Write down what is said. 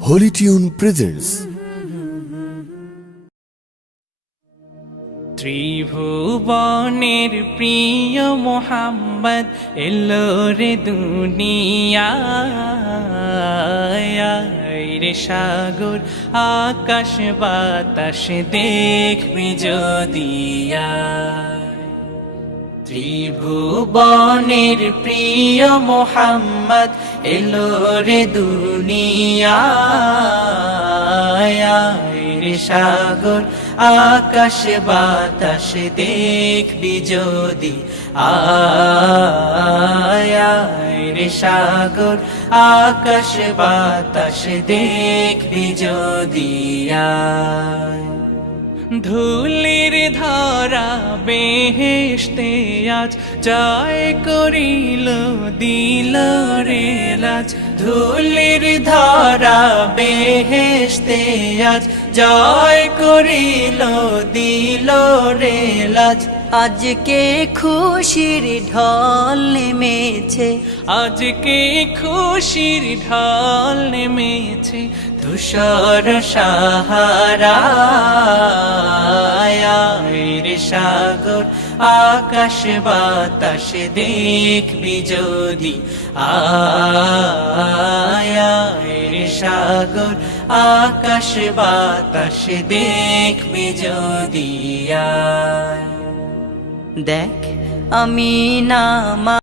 Holy Tune presents ত্রিভুবনের প্রিয় মোহাম্মদ এলো রে দুনিয়ায় রে সাগর আকাশ বাতাস দেখবি যদিয়া ত্রিভুবনের প্রিয় মোহাম্মদ এলো রে দুনিয়ায় রে সাগর আকাশ বাতাস দেখবি যদি আয় রে সাগর আকাশ বাতাস দেখবি যদি আয় ধুলির ধরা বেহেশতে আজ জয় করিল দিল রে লাজ ধুলির ধরা বেহেশতে আজ জয় করিল দিল রে লাজ আজকে খুশির ঢল নেমেছে, আজকে খুশির ঢল নেমেছে ধূসর সাহারায় রে সাগর আকাশ বাতাস দেখবি যদি আয় রে সাগর আকাশ বাতাস দেখবি যদি আয় দেখ আমি নামা